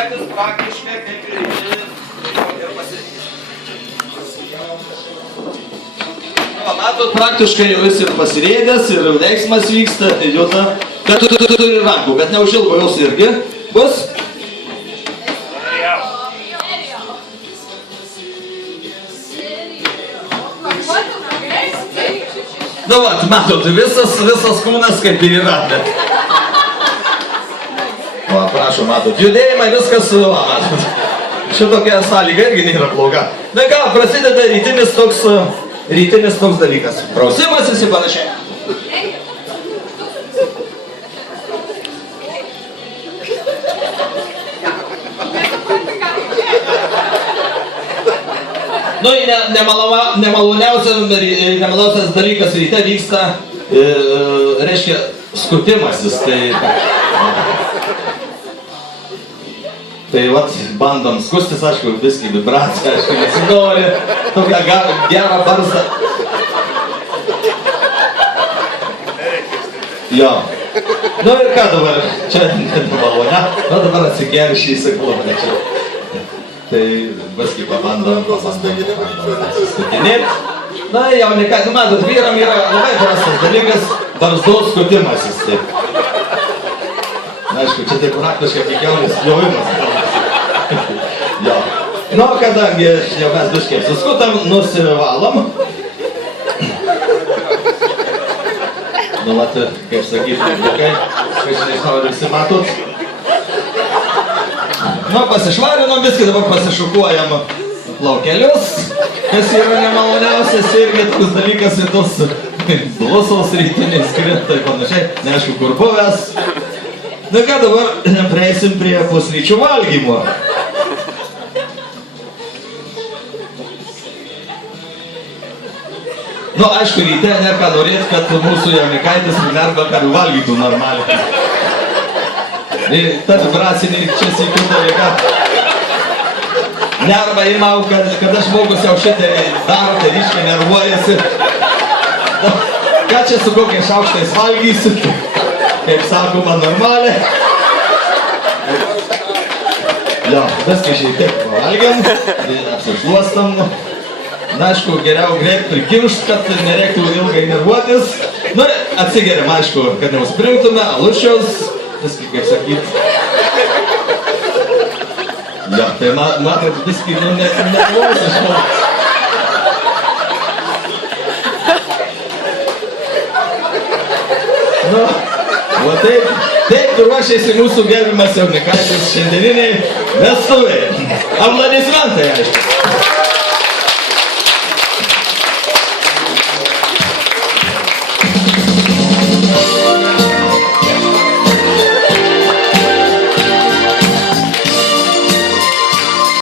jaunikaitis praktiškai kaip ir pasidės. Matot, praktiškai jau jis ir pasirėdęs, ir veiksmas vyksta, juda. Bet tu turi rankų, bet neužilgo jos irgi bus. Nu, vat, matot, visas kūnas kaip ir yra. Va, prašau, matot, judėjimai, viskas, va, matot. Šitokia sąlyga irgi nėra bloga. Na ką, prasideda rytinis toks dalykas. Prausimasis ir panašiai. Nu, nemaloniausias dalykas ryte vyksta, reiškia, skutimasis. Tai vat, bandom skustis, aišku, viskį vibraciją, aišku, nesinori, tokią gerą barzdą. Jo. Nu ir ką dabar, čia nemalonę, nu dabar atsigeršysi klubą čia. Tai viskį pabandom skutinėti. Na, jaunikai, nu matot, vyram yra labai prastas dalykas, barzdos skutimasis, taip. Na, aišku, čia taip praktiškai kiekvienas jovimas. Jo. Nu, kadangi jau mes biškiai suskutam, nusivalom. Nu, vat, kaip sakyti, blogai, kai nežinau, ar visi matot. Nu, pasišvarinom viską, dabar pasišukuojam plaukelius, kas yra nemaloniausias irgi toks dalykas į tos blusos rytiniais krinta ir panašiai, neaišku, kur buvęs. Na ką, dabar prieisim prie pusryčių valgymo. Nu, aišku, ryte ne ką norėt, kad mūsų jaunikaitis nerva kad valgytų normaliai. Ta vibracinė čia sėkiu dalyka. Nerva įmau, kada žmogus jau šitai daro, tai ryškiai nervuojasi. Ką čia su kokiais šaukštais valgysit? Kaip sakoma, normaliai. Jo, viską šiek tiek pavalgiam, apsišluostam. Na, aišku, geriau greit prikimšt, kad nereiktų ilgai nervuotis. Nu, atsigeriam, aišku, kad neužspringtume, alušiaus, viską, kaip sakyt. Jo, tai matot, viską, nu, nervuosi žmogus. Nu, o taip ruošiasi mūsų gerbiamas jaunikaitis šiandieniniai vestuviai. Aplodismentai, aišku.